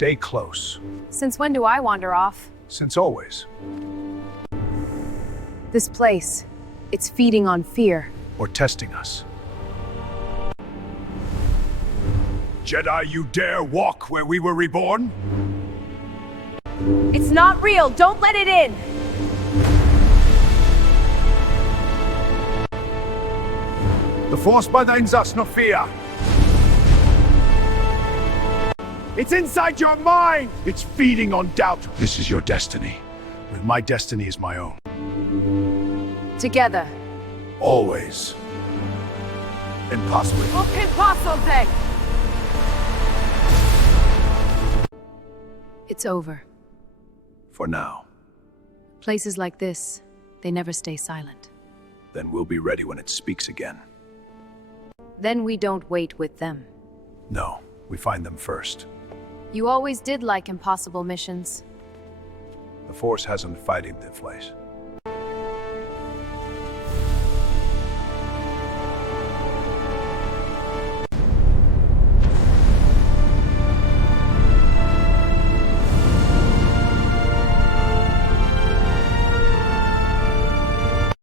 Stay close. Since when do I wander off? Since always. This place, it's feeding on fear. Or testing us. Jedi, you dare walk where we were reborn? It's not real! Don't let it in! The Force binds us, no fear. It's inside your mind! It's feeding on doubt. This is your destiny. But my destiny is my own. Together. Always. Impossible. Impossible! It's over. For now. Places like this, they never stay silent. Then we'll be ready when it speaks again. Then we don't wait with them. No, we find them first. You always did like impossible missions. The Force hasn't fighting the place.